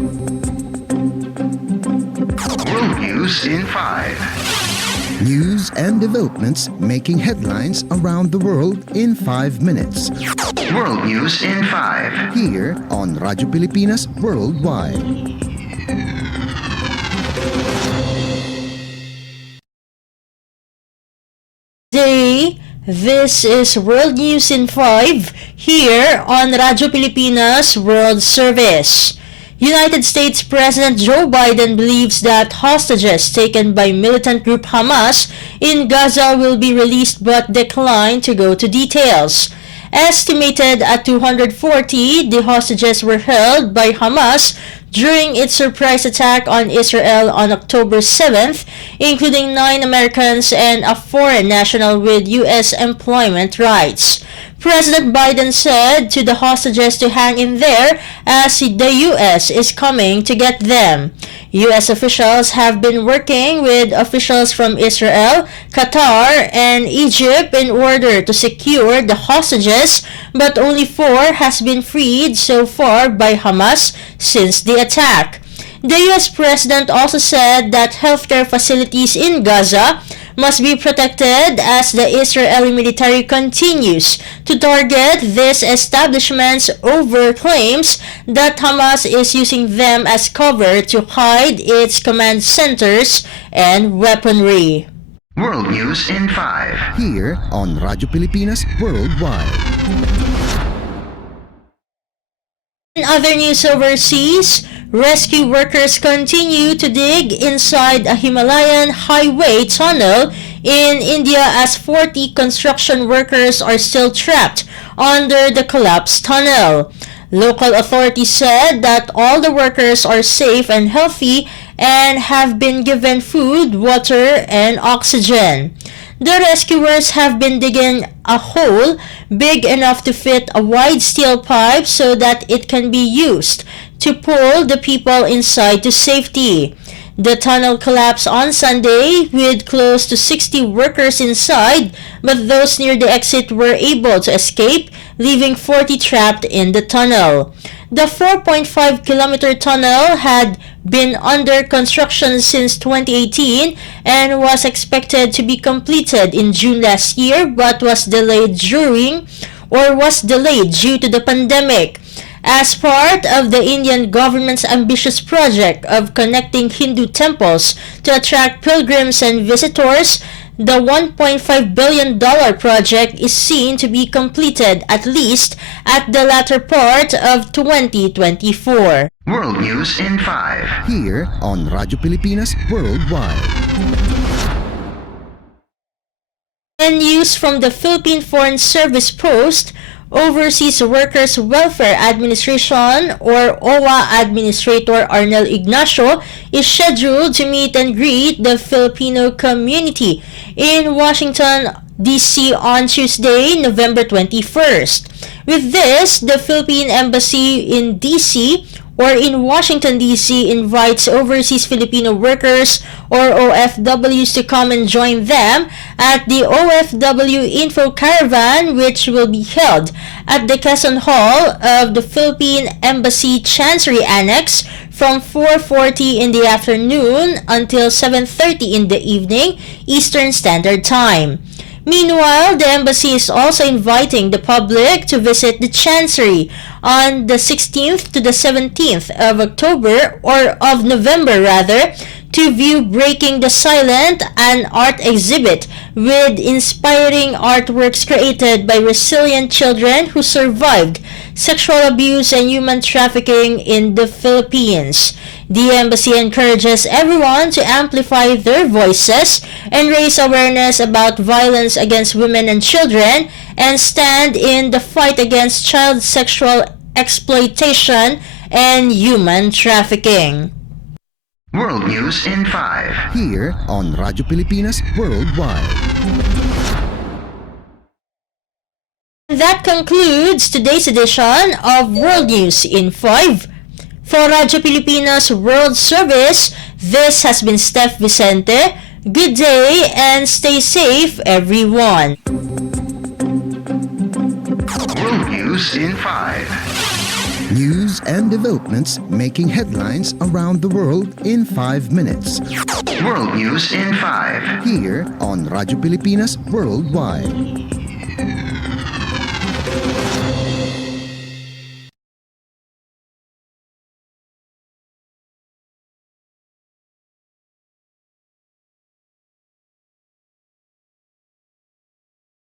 World News in 5. News and developments making headlines around the world in 5 minutes. World News in 5. Here on Radyo Pilipinas Worldwide. This is World News in 5 here on Radyo Pilipinas World Service. United States President Joe Biden believes that hostages taken by militant group Hamas in Gaza will be released but declined to go to details. Estimated at 240, the hostages were held by Hamas during its surprise attack on Israel on October 7th, including 9 Americans and a foreign national with U.S. employment rights. President Biden said to the hostages to hang in there as the U.S. is coming to get them. U.S. officials have been working with officials from Israel, Qatar, and Egypt in order to secure the hostages, but only 4 has been freed so far by Hamas since the attack. The U.S. president also said that healthcare facilities in Gaza must be protected as the Israeli military continues to target these establishments over claims that Hamas is using them as cover to hide its command centers and weaponry. World News in 5. Here on Radyo Pilipinas Worldwide. In other news overseas, rescue workers continue to dig inside a Himalayan highway tunnel in India as 40 construction workers are still trapped under the collapsed tunnel. Local authorities said that all the workers are safe and healthy and have been given food, water, and oxygen. The rescuers have been digging a hole big enough to fit a wide steel pipe so that it can be used to pull the people inside to safety. The tunnel collapsed on Sunday with close to 60 workers inside, but those near the exit were able to escape, leaving 40 trapped in the tunnel. The 4.5-kilometer tunnel had been under construction since 2018 and was expected to be completed in June last year, but was delayed due to the pandemic. As part of the Indian government's ambitious project of connecting Hindu temples to attract pilgrims and visitors, the $1.5 billion project is seen to be completed at least at the latter part of 2024. World News in 5. Here on Radyo Pilipinas Worldwide. And news from the Philippine Foreign Service Post, Overseas Workers Welfare Administration or OWA Administrator Arnel Ignacio is scheduled to meet and greet the Filipino community in Washington, D.C. on Tuesday, November 21st. With this, the Philippine Embassy in D.C. or in Washington, D.C. invites overseas Filipino workers or OFWs to come and join them at the OFW Info Caravan, which will be held at the Quezon Hall of the Philippine Embassy Chancery Annex from 4:40 in the afternoon until 7:30 in the evening, Eastern Standard Time. Meanwhile, the embassy is also inviting the public to visit the Chancery on the 16th to the 17th of November to view Breaking the Silent, an art exhibit with inspiring artworks created by resilient children who survived sexual abuse and human trafficking in the Philippines. The embassy encourages everyone to amplify their voices and raise awareness about violence against women and children and stand in the fight against child sexual exploitation and human trafficking. World News in 5. Here on Radyo Pilipinas Worldwide. That concludes today's edition of World News in 5. For Radyo Pilipinas World Service, this has been Steph Vicente. Good day and stay safe, everyone. World News in 5. News and developments making headlines around the world in 5 minutes. World News in 5. Here on Radyo Pilipinas Worldwide.